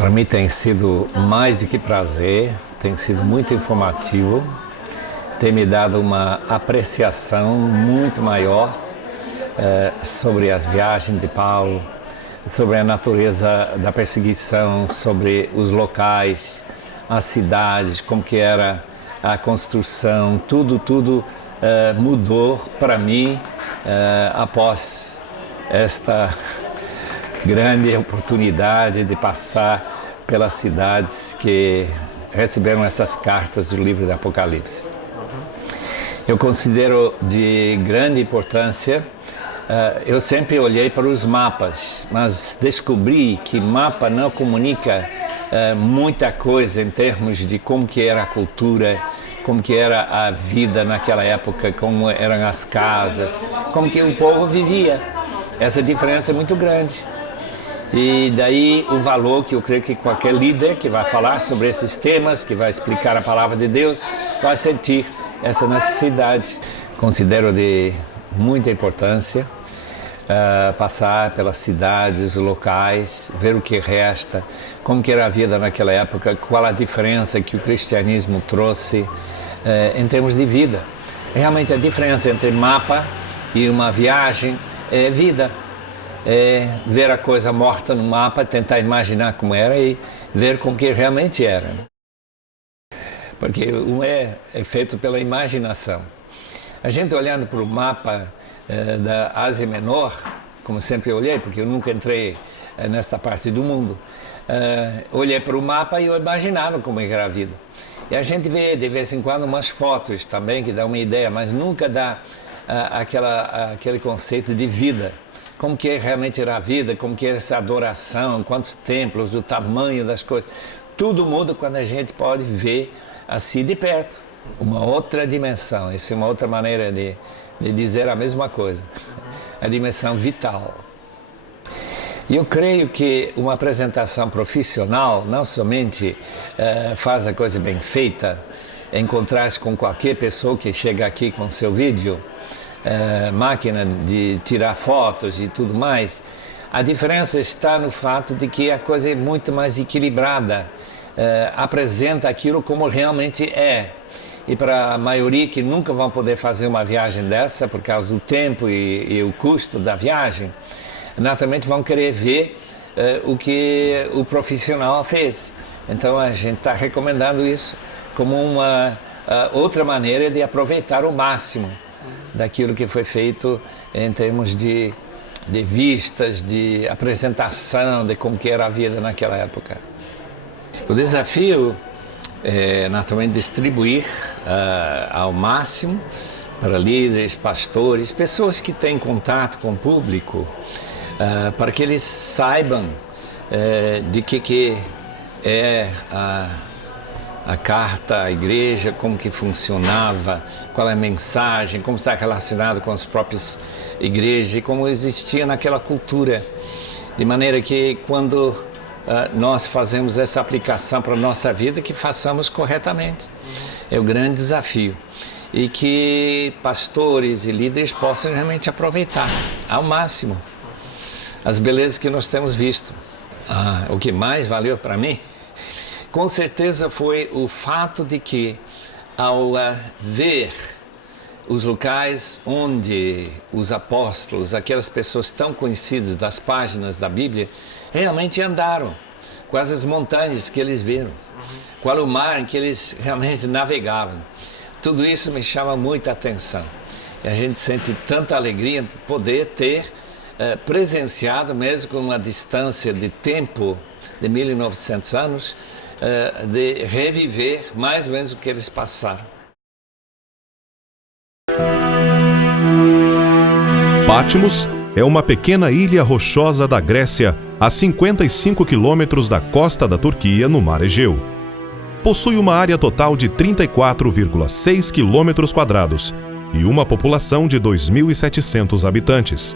Para mim tem sido mais do que prazer, tem sido muito informativo, tem me dado uma apreciação muito maior sobre as viagens de Paulo, sobre a natureza da perseguição, sobre os locais, as cidades, como que era a construção, tudo mudou para mim após esta grande oportunidade de passar pelas cidades que receberam essas cartas do livro do Apocalipse. Eu considero de grande importância. Eu sempre olhei para os mapas, mas descobri que mapa não comunica muita coisa em termos de como que era a cultura, como que era a vida naquela época, como eram as casas, como que o povo vivia. Essa diferença é muito grande. E daí o valor que eu creio que qualquer líder que vai falar sobre esses temas, que vai explicar a palavra de Deus, vai sentir essa necessidade. Considero de muita importância passar pelas cidades, locais, ver o que resta, como que era a vida naquela época, qual a diferença que o cristianismo trouxe em termos de vida. Realmente a diferença entre mapa e uma viagem é vida. Ver a coisa morta no mapa, tentar imaginar como era e ver como que realmente era. Porque um é feito pela imaginação. A gente olhando para o mapa da Ásia Menor, como sempre olhei, porque eu nunca entrei nesta parte do mundo, olhei para o mapa e eu imaginava como era a vida. E a gente vê de vez em quando umas fotos também que dá uma ideia, mas nunca dá aquele conceito de vida. Como que realmente era a vida, como que era essa adoração, quantos templos, o tamanho das coisas. Tudo muda quando a gente pode ver assim de perto. Uma outra dimensão, essa é uma outra maneira de dizer a mesma coisa. A dimensão vital. E eu creio que uma apresentação profissional não somente faz a coisa bem feita, em contraste com qualquer pessoa que chega aqui com seu vídeo, máquina de tirar fotos e tudo mais. A diferença está no fato de que a coisa é muito mais equilibrada, apresenta aquilo como realmente é. E para a maioria que nunca vão poder fazer uma viagem dessa por causa do tempo e o custo da viagem, naturalmente vão querer ver o que o profissional fez. Então a gente está recomendando isso como uma outra maneira de aproveitar o máximo daquilo que foi feito em termos de vistas, de apresentação, de como que era a vida naquela época. O desafio é naturalmente distribuir ao máximo para líderes, pastores, pessoas que têm contato com o público, para que eles saibam de que é a carta à igreja, como que funcionava, qual é a mensagem, como está relacionado com as próprias igrejas e como existia naquela cultura. De maneira que quando nós fazemos essa aplicação para a nossa vida, que façamos corretamente. É o grande desafio. E que pastores e líderes possam realmente aproveitar ao máximo as belezas que nós temos visto. O que mais valeu para mim, com certeza, foi o fato de que, ao ver os locais onde os apóstolos, aquelas pessoas tão conhecidas das páginas da Bíblia, realmente andaram, quais as montanhas que eles viram, qual o mar em que eles realmente navegavam. Tudo isso me chama muita atenção. E a gente sente tanta alegria de poder ter presenciado, mesmo com uma distância de tempo de 1900 anos, de reviver mais ou menos o que eles passaram. Patmos é uma pequena ilha rochosa da Grécia, a 55 quilômetros da costa da Turquia, no Mar Egeu. Possui uma área total de 34,6 quilômetros quadrados e uma população de 2.700 habitantes.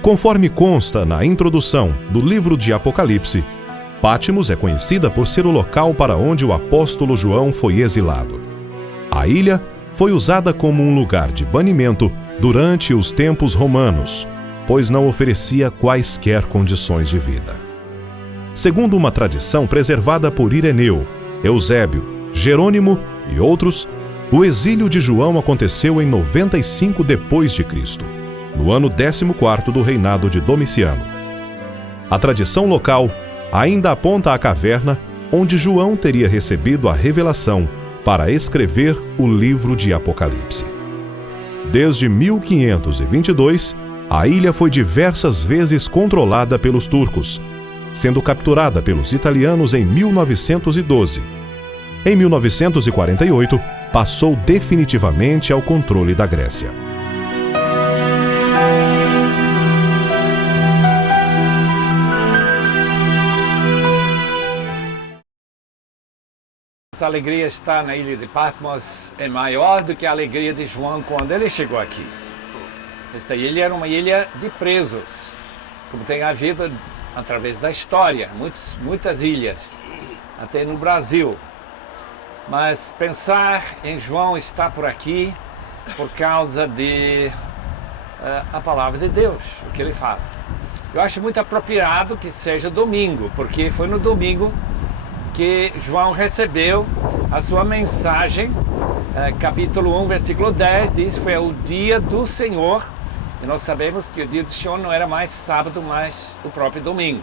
Conforme consta na introdução do livro de Apocalipse, Patmos é conhecida por ser o local para onde o apóstolo João foi exilado. A ilha foi usada como um lugar de banimento durante os tempos romanos, pois não oferecia quaisquer condições de vida. Segundo uma tradição preservada por Ireneu, Eusébio, Jerônimo e outros, o exílio de João aconteceu em 95 d.C., no ano 14º do reinado de Domiciano. A tradição local ainda aponta à caverna onde João teria recebido a revelação para escrever o livro de Apocalipse. Desde 1522, a ilha foi diversas vezes controlada pelos turcos, sendo capturada pelos italianos em 1912. Em 1948, passou definitivamente ao controle da Grécia. A alegria estar na ilha de Patmos é maior do que a alegria de João quando ele chegou aqui. Esta ilha era uma ilha de presos, como tem havido através da história, muitas ilhas, até no Brasil. Mas pensar em João estar por aqui por causa de a palavra de Deus, o que ele fala. Eu acho muito apropriado que seja domingo, porque foi no domingo que João recebeu a sua mensagem. Capítulo 1, versículo 10 diz: foi o dia do Senhor. E nós sabemos que o dia do Senhor não era mais sábado, mas o próprio domingo.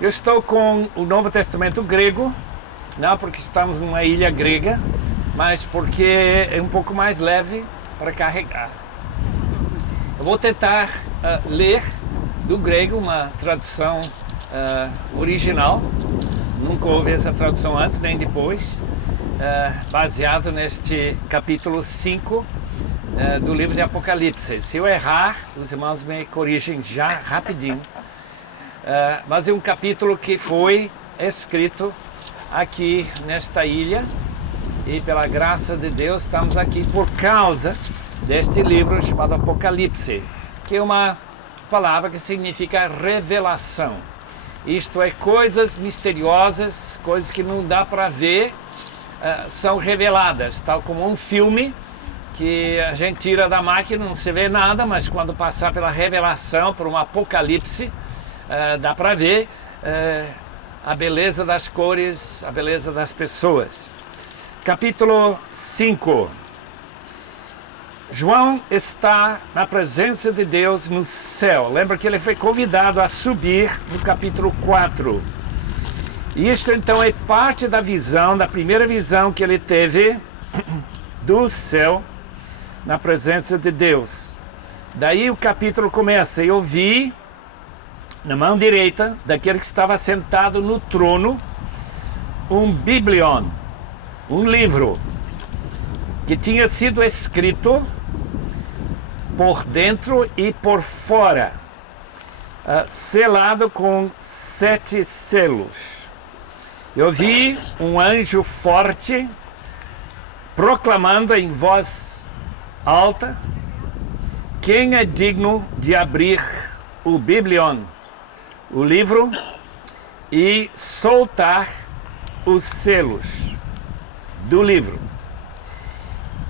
Eu estou com o Novo Testamento grego, não porque estamos numa ilha grega, mas porque é um pouco mais leve para carregar. Eu vou tentar ler do grego uma tradução original. Nunca houve essa tradução antes nem depois, baseado neste capítulo 5 do livro de Apocalipse. Se eu errar, os irmãos me corrigem já rapidinho. Mas é um capítulo que foi escrito aqui nesta ilha, e pela graça de Deus estamos aqui por causa deste livro chamado Apocalipse, que é uma palavra que significa revelação. Isto é, coisas misteriosas, coisas que não dá para ver, são reveladas, tal como um filme que a gente tira da máquina, não se vê nada, mas quando passar pela revelação, por um apocalipse, dá para ver a beleza das cores, a beleza das pessoas. Capítulo 5. João está na presença de Deus no céu. Lembra que ele foi convidado a subir no capítulo 4. E isto então é parte da visão, da primeira visão que ele teve do céu na presença de Deus. Daí o capítulo começa: eu vi na mão direita daquele que estava sentado no trono um biblion, um livro que tinha sido escrito por dentro e por fora, selado com 7 selos. Eu vi um anjo forte proclamando em voz alta: quem é digno de abrir o biblion, o livro, e soltar os selos do livro?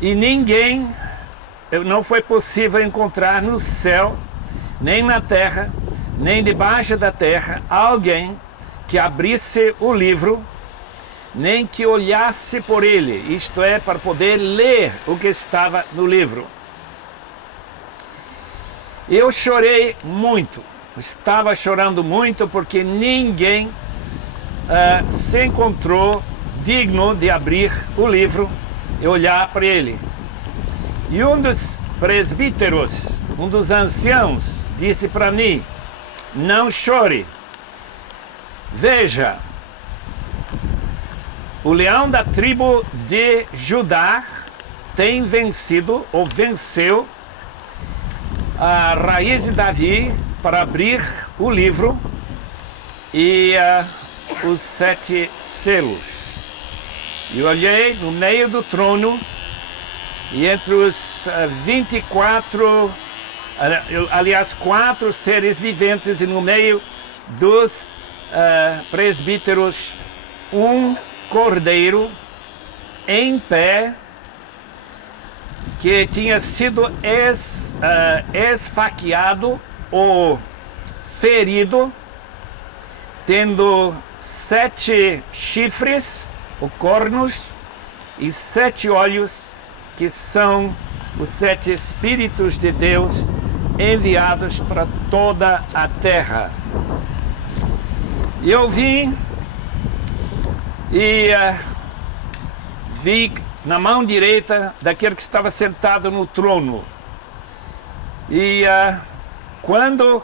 E ninguém, não foi possível encontrar no céu, nem na terra, nem debaixo da terra, alguém que abrisse o livro, nem que olhasse por ele, isto é, para poder ler o que estava no livro. Eu chorei muito, estava chorando muito, porque ninguém se encontrou digno de abrir o livro e olhar para ele. E um dos presbíteros, um dos anciãos, disse para mim: não chore. Veja, o leão da tribo de Judá tem vencido, ou venceu, a raiz de Davi para abrir o livro e os 7 selos. E olhei no meio do trono, e entre os 24, aliás, 4 seres viventes, e no meio dos presbíteros, um cordeiro em pé, que tinha sido esfaqueado ou ferido tendo 7 chifres, ou cornos, e 7 olhos, que são os 7 Espíritos de Deus enviados para toda a terra. E eu vim e vi na mão direita daquele que estava sentado no trono. E quando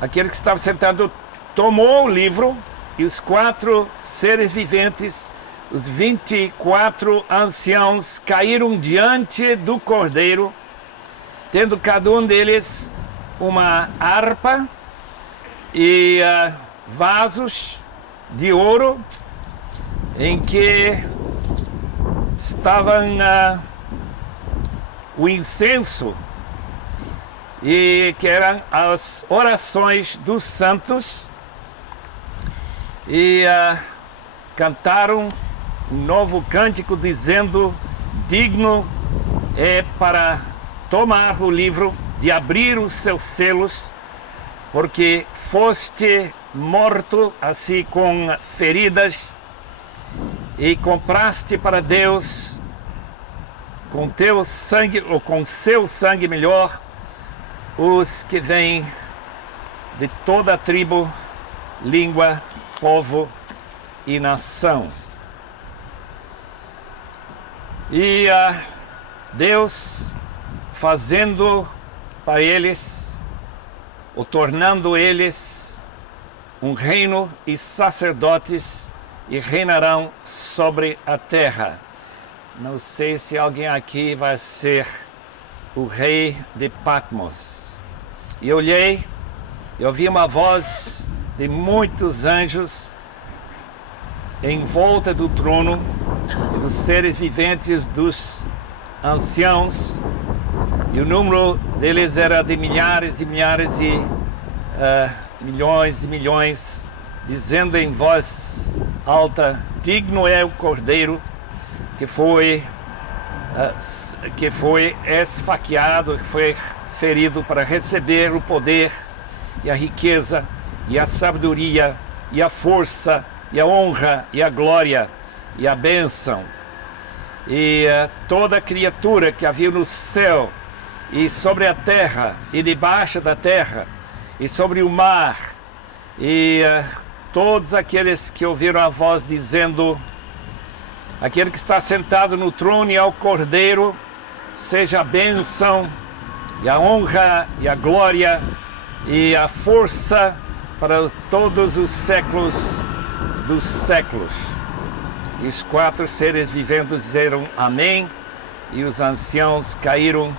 aquele que estava sentado tomou o livro, e os 4 seres viventes, os 24 anciãos, caíram diante do Cordeiro, tendo cada um deles uma harpa e vasos de ouro, em que estavam o incenso, e que eram as orações dos santos, e cantaram um novo cântico dizendo: digno é para tomar o livro, de abrir os seus selos, porque foste morto, assim com feridas, e compraste para Deus com teu sangue, ou com seu sangue melhor, os que vêm de toda a tribo, língua, povo e nação. E Deus fazendo para eles, ou tornando eles um reino e sacerdotes, e reinarão sobre a terra. Não sei se alguém aqui vai ser o rei de Patmos. E olhei, e ouvi uma voz de muitos anjos em volta do trono, e dos seres viventes, dos anciãos, e o número deles era de milhares e milhares e milhões de milhões, dizendo em voz alta: digno é o Cordeiro que foi esfaqueado, que foi ferido, para receber o poder e a riqueza e a sabedoria e a força e a honra e a glória e a bênção. E toda criatura que havia no céu e sobre a terra e debaixo da terra e sobre o mar, e todos aqueles que ouviram a voz dizendo: aquele que está sentado no trono e ao Cordeiro, seja a bênção e a honra e a glória e a força para todos os séculos dos séculos. E os 4 seres viventes disseram amém, e os anciãos caíram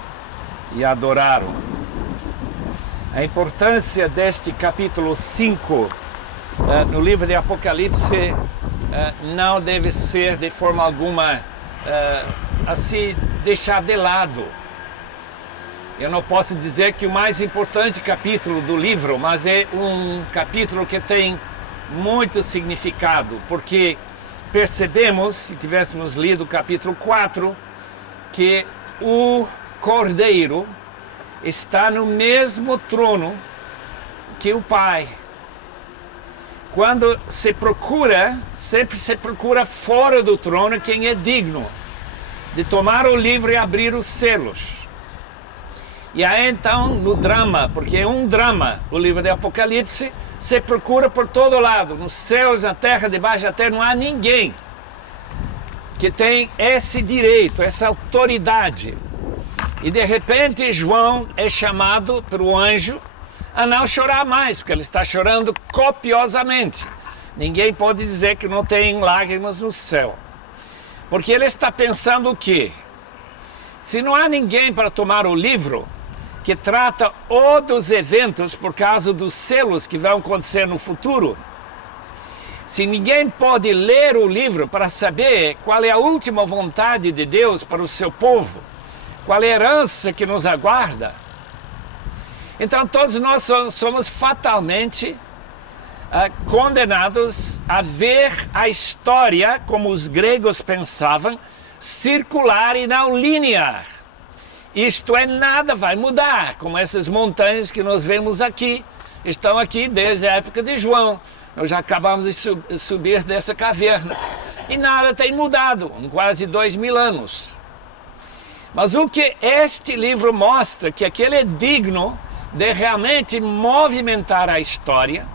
e adoraram. A importância deste capítulo 5 no livro de Apocalipse não deve ser de forma alguma assim deixar de lado. Eu não posso dizer que o mais importante capítulo do livro, mas é um capítulo que tem muito significado, porque percebemos, se tivéssemos lido o capítulo 4, que o Cordeiro está no mesmo trono que o Pai. Quando se procura, sempre se procura fora do trono quem é digno de tomar o livro e abrir os selos. E aí então, no drama, porque é um drama, o livro de Apocalipse, se procura por todo lado, nos céus, na terra, debaixo da terra, não há ninguém que tem esse direito, essa autoridade. E de repente João é chamado pelo anjo a não chorar mais, porque ele está chorando copiosamente. Ninguém pode dizer que não tem lágrimas no céu. Porque ele está pensando o quê? Se não há ninguém para tomar o livro, que trata ou dos eventos por causa dos selos que vão acontecer no futuro, se ninguém pode ler o livro para saber qual é a última vontade de Deus para o seu povo, qual é a herança que nos aguarda, então todos nós somos fatalmente condenados a ver a história, como os gregos pensavam, circular e não linear. Isto é, nada vai mudar, como essas montanhas que nós vemos aqui, estão aqui desde a época de João. Nós já acabamos de subir dessa caverna. E nada tem mudado em quase 2000 anos. Mas o que este livro mostra, que aquele é digno de realmente movimentar a história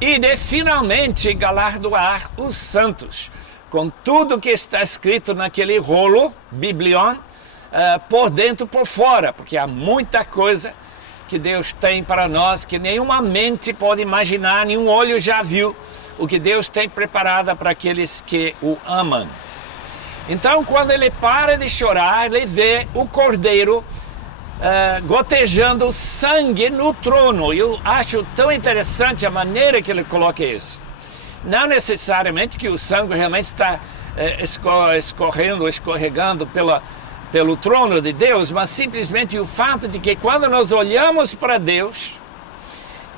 e de finalmente galardoar os santos, com tudo que está escrito naquele rolo, Biblion, por dentro e por fora, porque há muita coisa que Deus tem para nós que nenhuma mente pode imaginar, nenhum olho já viu o que Deus tem preparado para aqueles que o amam. Então, quando ele para de chorar, ele vê o cordeiro gotejando sangue no trono. Eu acho tão interessante a maneira que ele coloca isso. Não necessariamente que o sangue realmente está escorregando pelo trono de Deus, mas simplesmente o fato de que quando nós olhamos para Deus,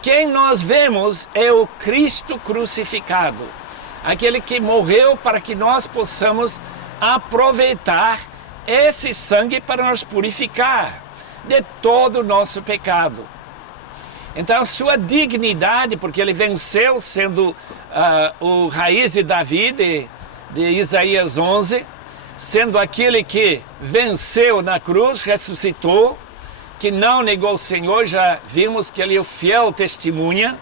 quem nós vemos é o Cristo crucificado, aquele que morreu para que nós possamos aproveitar esse sangue para nos purificar de todo o nosso pecado. Então, sua dignidade, porque ele venceu sendo o raiz de Davi, de Isaías 11, sendo aquele que venceu na cruz, ressuscitou, que não negou o Senhor, já vimos que ele é o fiel testemunha.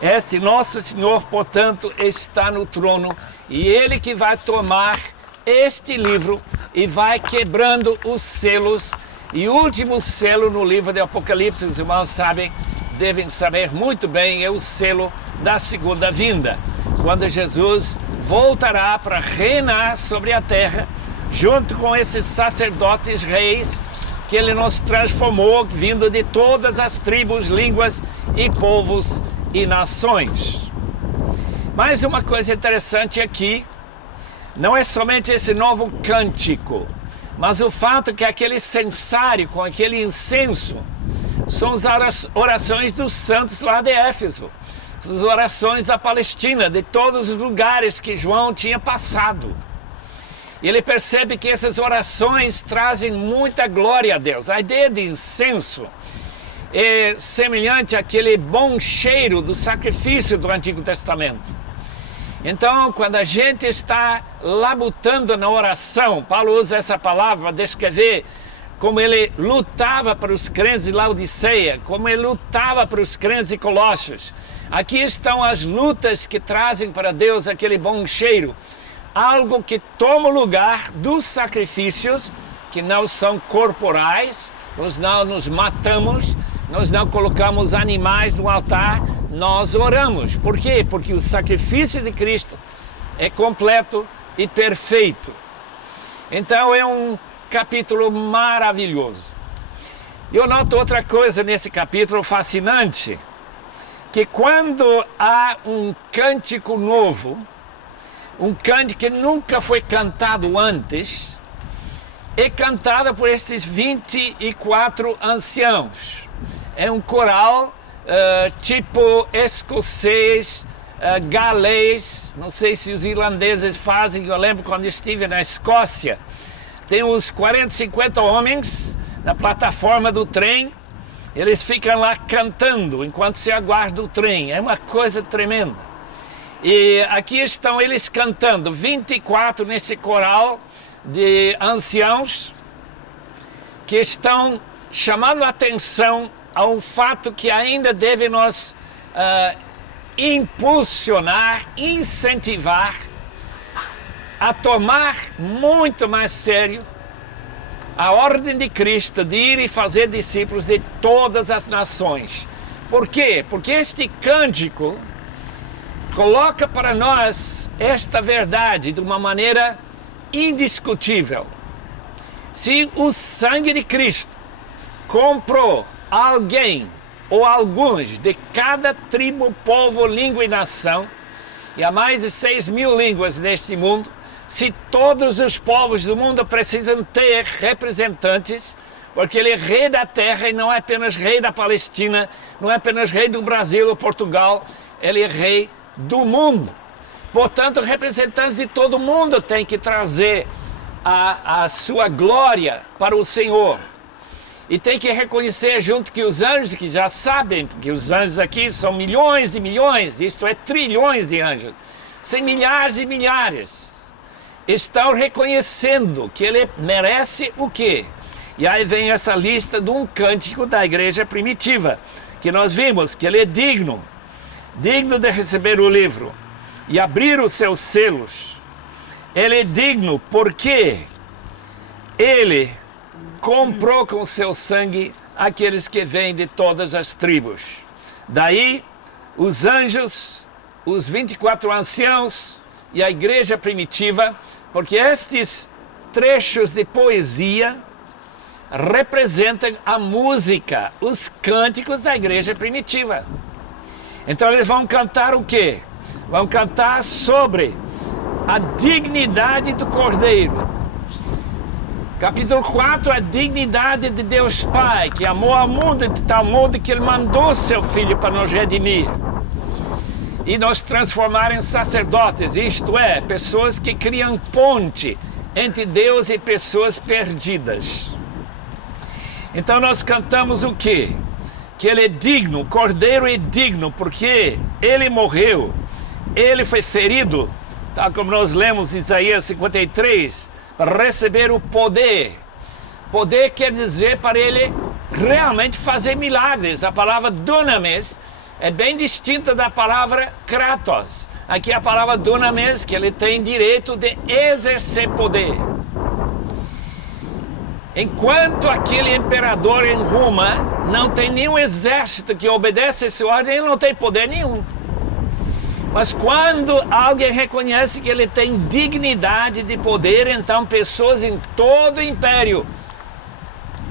Esse nosso Senhor, portanto, está no trono, e ele que vai tomar este livro e vai quebrando os selos. E o último selo no livro de Apocalipse, os irmãos sabem, devem saber muito bem, é o selo da segunda vinda, quando Jesus voltará para reinar sobre a terra, junto com esses sacerdotes reis que ele nos transformou, vindo de todas as tribos, línguas e povos e nações. Mais uma coisa interessante aqui, não é somente esse novo cântico, mas o fato que aquele censário com aquele incenso são as orações dos santos lá de Éfeso, as orações da Palestina, de todos os lugares que João tinha passado. E ele percebe que essas orações trazem muita glória a Deus. A ideia de incenso é semelhante àquele bom cheiro do sacrifício do Antigo Testamento. Então, quando a gente está labutando na oração, Paulo usa essa palavra para descrever como ele lutava para os crentes de Laodiceia, como ele lutava para os crentes de Colossos. Aqui estão as lutas que trazem para Deus aquele bom cheiro, algo que toma o lugar dos sacrifícios que não são corporais, nós não nos matamos, nós não colocamos animais no altar, nós oramos. Por quê? Porque o sacrifício de Cristo é completo e perfeito. Então é um capítulo maravilhoso. Eu noto outra coisa nesse capítulo fascinante, que quando há um cântico novo, um cântico que nunca foi cantado antes, é cantado por estes 24 anciãos. É um coral tipo escocês, galês, não sei se os irlandeses fazem, eu lembro quando estive na Escócia, tem uns 40, 50 homens na plataforma do trem, eles ficam lá cantando enquanto se aguarda o trem, é uma coisa tremenda. E aqui estão eles cantando, 24 nesse coral de anciãos, que estão chamando a atenção a um fato que ainda deve nos impulsionar, incentivar a tomar muito mais sério a ordem de Cristo de ir e fazer discípulos de todas as nações. Por quê? Porque este cântico coloca para nós esta verdade de uma maneira indiscutível. Se o sangue de Cristo comprou alguém ou alguns de cada tribo, povo, língua e nação, e há mais de 6.000 línguas neste mundo, se todos os povos do mundo precisam ter representantes, porque ele é rei da terra e não é apenas rei da Palestina, não é apenas rei do Brasil ou Portugal, ele é rei do mundo. Portanto, representantes de todo mundo têm que trazer a sua glória para o Senhor. E tem que reconhecer junto que os anjos, que já sabem que os anjos aqui são milhões de milhões, isto é, trilhões de anjos, são milhares e milhares, estão reconhecendo que ele merece o quê? E aí vem essa lista de um cântico da igreja primitiva, que nós vimos que ele é digno de receber o livro e abrir os seus selos. Ele é digno porque ele comprou com seu sangue aqueles que vêm de todas as tribos. Daí, os anjos, os 24 anciãos e a igreja primitiva, porque estes trechos de poesia representam a música, os cânticos da igreja primitiva. Então eles vão cantar o quê? Vão cantar sobre a dignidade do Cordeiro. Capítulo 4, a dignidade de Deus Pai, que amou ao mundo de tal modo que ele mandou seu Filho para nos redimir e nos transformar em sacerdotes, isto é, pessoas que criam ponte entre Deus e pessoas perdidas. Então nós cantamos o quê? Que ele é digno, o Cordeiro é digno, porque ele morreu, ele foi ferido, tal como nós lemos em Isaías 53, para receber o poder. Poder quer dizer para ele realmente fazer milagres. A palavra dunamis é bem distinta da palavra kratos. Aqui a palavra dunamis, que ele tem direito de exercer poder. Enquanto aquele imperador em Roma não tem nenhum exército que obedece a essa ordem, ele não tem poder nenhum. Mas quando alguém reconhece que ele tem dignidade de poder, então pessoas em todo o império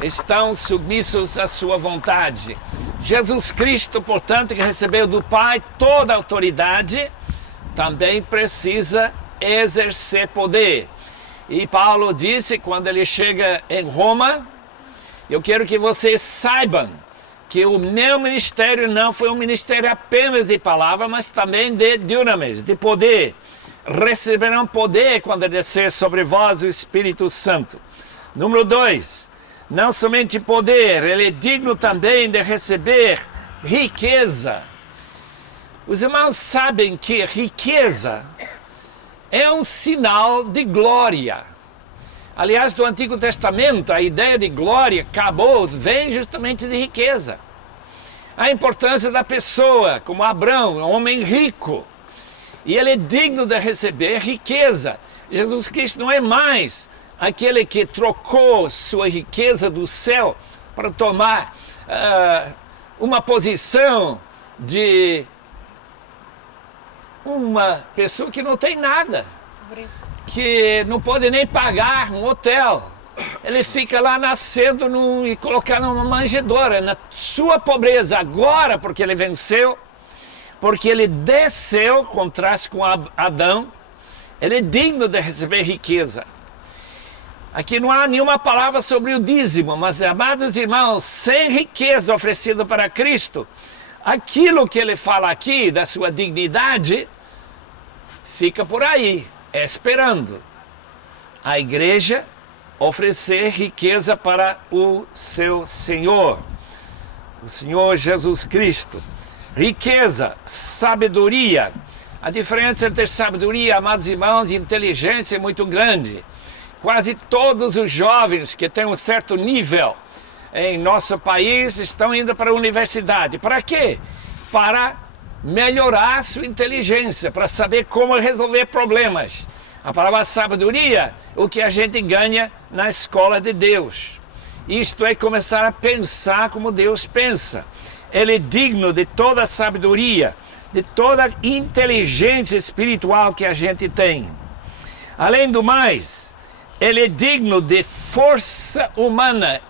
estão submissos à sua vontade. Jesus Cristo, portanto, que recebeu do Pai toda a autoridade, também precisa exercer poder. E Paulo disse, quando ele chega em Roma, eu quero que vocês saibam que o meu ministério não foi um ministério apenas de palavra, mas também de dunamis, de poder. Receberão poder quando descer sobre vós o Espírito Santo. Número 2, não somente poder, ele é digno também de receber riqueza. Os irmãos sabem que riqueza é um sinal de glória. Aliás, do Antigo Testamento, a ideia de glória, acabou, vem justamente de riqueza. A importância da pessoa, como Abraão, um homem rico. E ele é digno de receber riqueza. Jesus Cristo não é mais aquele que trocou sua riqueza do céu para tomar uma posição de uma pessoa que não tem nada, que não pode nem pagar um hotel. Ele fica lá nascendo e colocado numa manjedoura, na sua pobreza agora, porque ele venceu, porque ele desceu, contraste com Adão, ele é digno de receber riqueza. Aqui não há nenhuma palavra sobre o dízimo, mas, amados irmãos, sem riqueza oferecida para Cristo, aquilo que ele fala aqui da sua dignidade fica por aí, esperando a igreja oferecer riqueza para o seu Senhor, o Senhor Jesus Cristo. Riqueza, sabedoria. A diferença entre sabedoria, amados irmãos, e inteligência é muito grande. Quase todos os jovens que têm um certo nível em nosso país estão indo para a universidade. Para quê? Para melhorar sua inteligência, para saber como resolver problemas. A palavra sabedoria, o que a gente ganha na escola de Deus. Isto é começar a pensar como Deus pensa. Ele é digno de toda a sabedoria, de toda a inteligência espiritual que a gente tem. Além do mais, ele é digno de força humana,